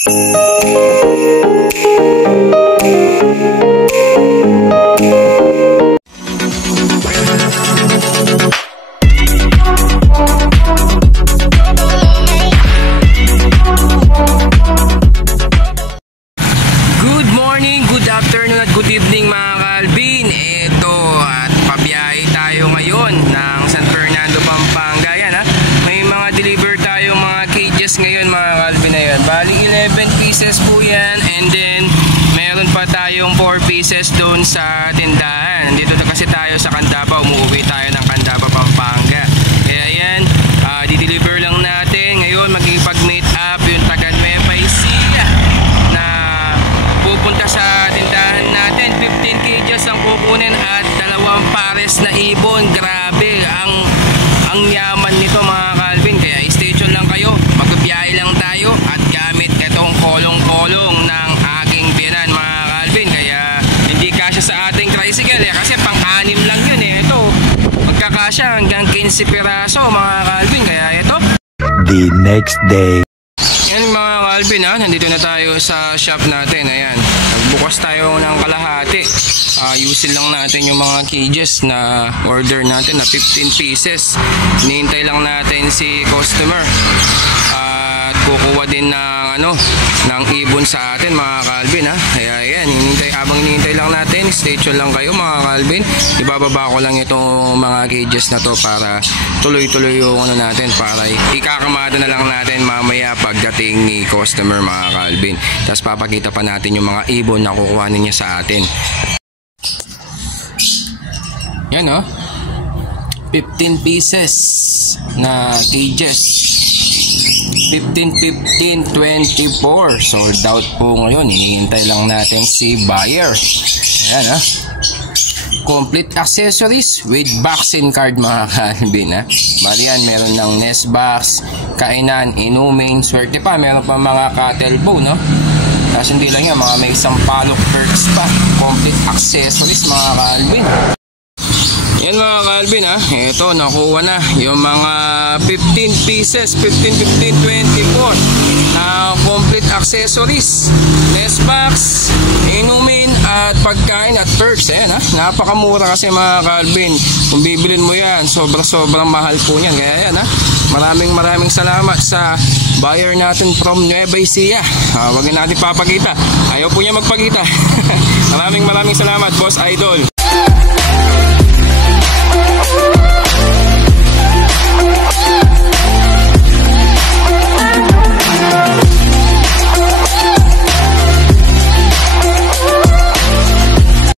Good evening mga Calvin. Ito at pabiyahe tayo ngayon ng San Fernando, Pampanga. Yan ha. May mga deliver tayo mga cages ngayon mga Calvin na yan. Bali 11 pieces po yan. And then meron pa tayong 4 pieces doon sa tindahan. Dito na kasi tayo sa Candaba. Umuwi tayo ng Candaba, Pampanga. Kaya yan, di-deliver lang natin. Ngayon magkikipag-meet up yung taga Nueva Ecija na pupunta sa tindahan natin. 15 cages ang kukunin at 2 pares na ibon. Grabe ang yaman nito mga Calvin. Kaya stay tuned lang kayo. Magbibiyahe lang tayo at gamit itong kolong-kolong ng aking biyanan mga Calvin. Kaya hindi kasya sa ating tricycle kasi pang-anim lang yun Ito magkakasya hanggang 15 piraso mga Calvin. Kaya ito the next day. Yan mga Calvin nandito na tayo sa shop natin. Ayan, nagbukas tayo ng kalahati. Ayusin lang natin yung mga cages na order natin na 15 pieces. Hinihintay lang natin si customer at kukuha din ng ibon sa atin mga Calvin Kaya yan, habang hinihintay lang natin, stay tuned lang kayo mga Calvin. Ibababa ko lang itong mga cages na to para tuloy-tuloy yung natin, para ikakamada na lang natin mamaya pagdating ni customer mga Calvin. Tapos papakita pa natin yung mga ibon na kukuhanin niya sa atin. Yan 15 pieces na cages. 15, 15, 24. Sold out po ngayon. Hinihintay lang natin si buyer. Ayan complete accessories with vaccine card mga Calvin Bali yan, meron ng nest box, kainan, inumin, swerte pa. Meron pa mga cattle bone Tapos hindi lang yan, mga may isang palok perks pa. Complete accessories mga Calvin. Yan mga Calvin ito nakuha na yung mga 15 pieces, 15, 15, 24 na complete accessories, nest box, inumin at pagkain at perks. Ayan napakamura kasi mga Calvin. Kung bibilin mo yan, sobrang mahal po niyan. Kaya yan maraming salamat sa buyer natin from Nueva Ecija. Wag na natin papakita, ayaw po niya magpakita. maraming salamat Boss Idol.